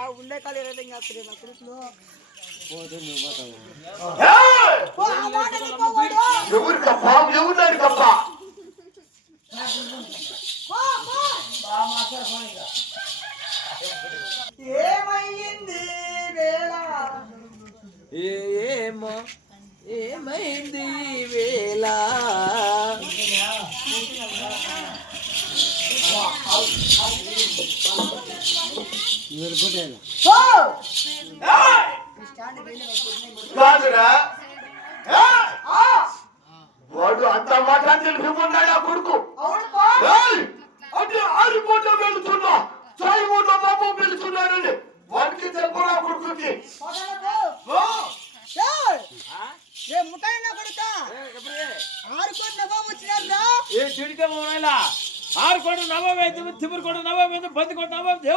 ఉండే ಉಳ್ಳೆ ಕಾಲ ಇರೋದಂಗೆ ಆಗ್ತದೆ ನಮ್ಮ ಕುರಿತು ఏమైంది వేళ ఏమో ఏమైంది వేళ వాడు అంత మాట తెలిసిపోన్నాడు అప్పుడు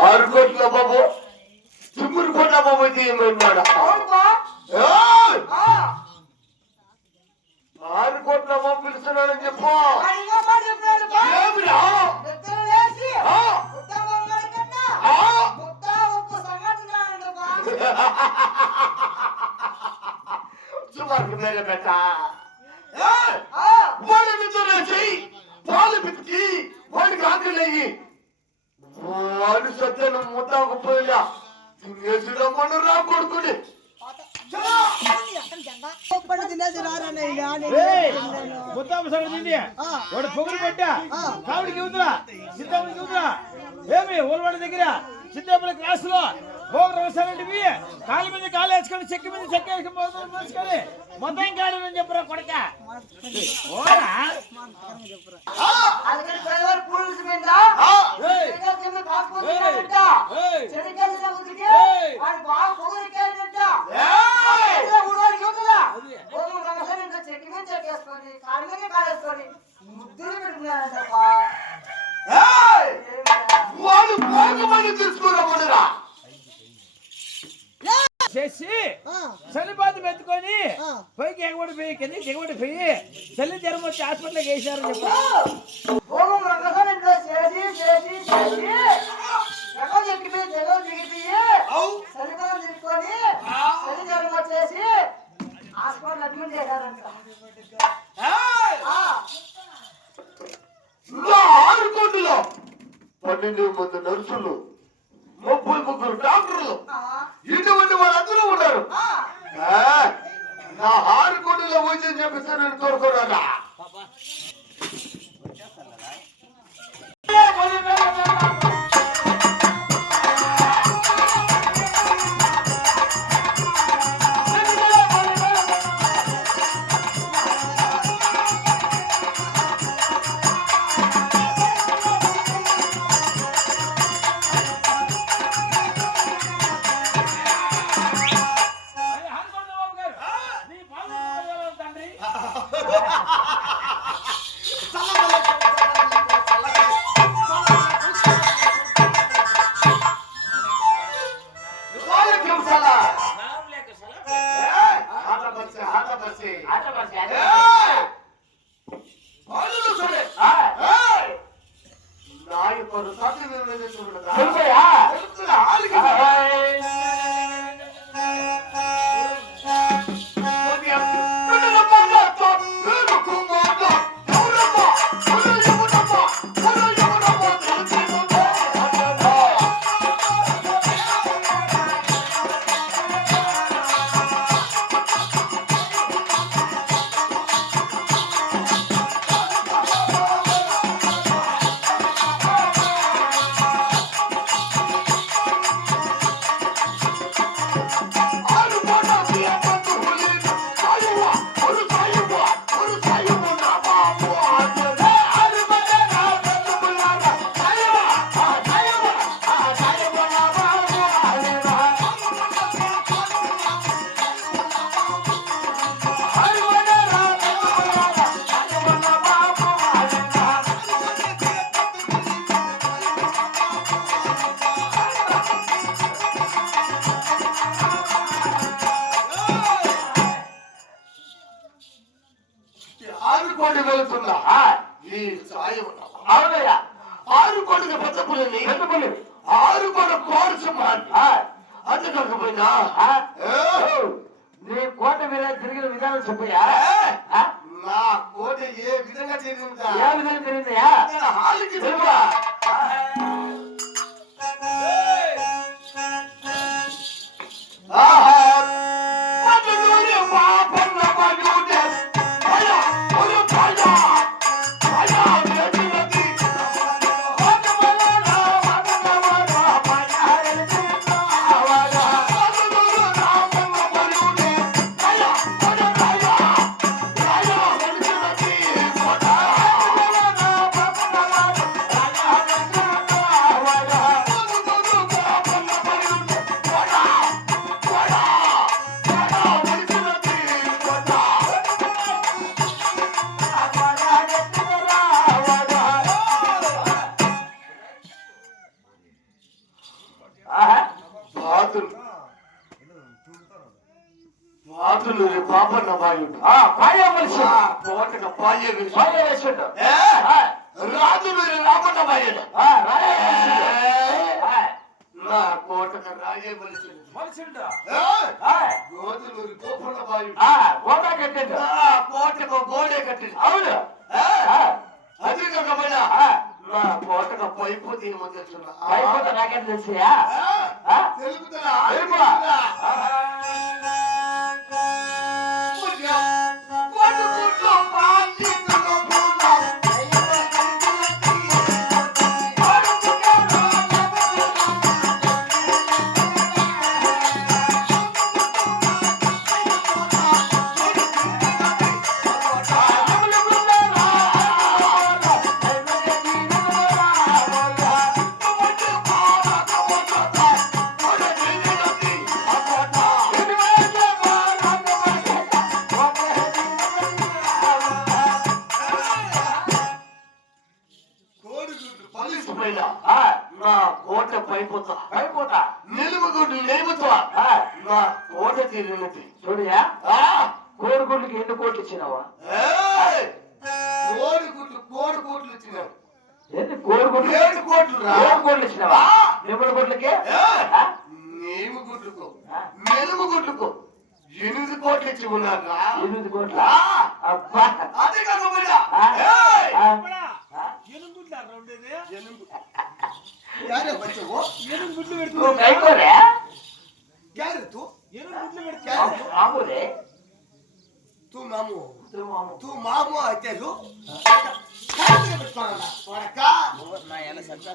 ఆరు కోట్ల బాబు తుమ్మురు కోట్ల బాబు అయితే ఏమైనా ఆరు కోట్ల పెద్దలు ముద్దాకపోయినా తినేసిడమ్మను రా కొడుకుని. ముత్తాము సంగతి వాడు పొగులు పెట్టా? కావిడికి ఉందిరా సిద్ధమ్మకి ఉందిరా ఏమి ఊరవాడి దగ్గర? సిద్ధమ్మల క్లాసులో ఓ రమసారెడ్డివి కాలు మీద కాలు వేసుకొని చెక్కి మీద చెక్క వేసుకొని మోసుకొని మొత్తం కాడు నేను చెప్పురా కొడక. ఓరా. ముద్దులు పెట్టుకున్నారంట వాళ్ళు పోగమని తీసుకోరా చేసి చలి బాధ పెట్టుకొని పైకి ఎగబడి పోయి కిందకి ఎగబడి పోయి చలి జ్వరం వచ్చి హాస్పిటల్కి వేసారు చెప్పి. పన్నెండు మంది నర్సులు ముప్పై ముగ్గురు পেছানোর করকরা না 是？没呀。అది కాకపోయినా నీ కోట మీద తిరిగిన విధానం చెప్పయ్యా? నా కోట ఏ విధంగా జరిగిందా ఏ విధంగా హాలికి పాతులు పాపన్న బాయుడు. పాయ మనిషి. కోటక పాయ పాయ వేసిండు రాజులు రామన్న బాయుడు. నా కోటక రాజే మనిషి. మనిషిండు. గోధులు గోపన్న బాయుడు. ఆ, గోడ కట్టిండు. ఆ, కోటకు గోడే కట్టింది అవును. అది కాకపోయినా ఆ, నా కోటక పైపు దీని ముందు. పైపోతే నాకేం తెలుసుయా ఆ, నా కోట తిరిగినది చూడయా కోడిగుడ్లకి ఎన్ని కోట్లు ఇచ్చినావా! కోడిగుడ్లు కోడి కోట్లు ఇచ్చినారు. ఎన్ని కోడిగుడ్లు? ఏడు కోట్లు ఏడు కోట్లు ఇచ్చినావా? ఆ! నిమ్మడి గుడ్లకి? నేము గుడ్లుకో? మెలుగు గుడ్లుకో. ఎనిమిది కోట్లు ఇచ్చి ఉన్నారు ఎనిమిది కోట్ల! అబ్బా!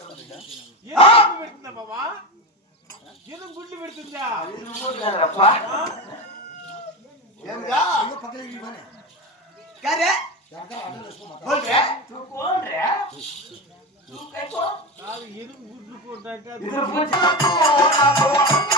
కొడకా. ఆ? అబ్బా. ఏమిరా? క్యారే? బోల్రే? తూ కోన్రే? తూ కైకో? ఇద్దరు పూజ. ముందు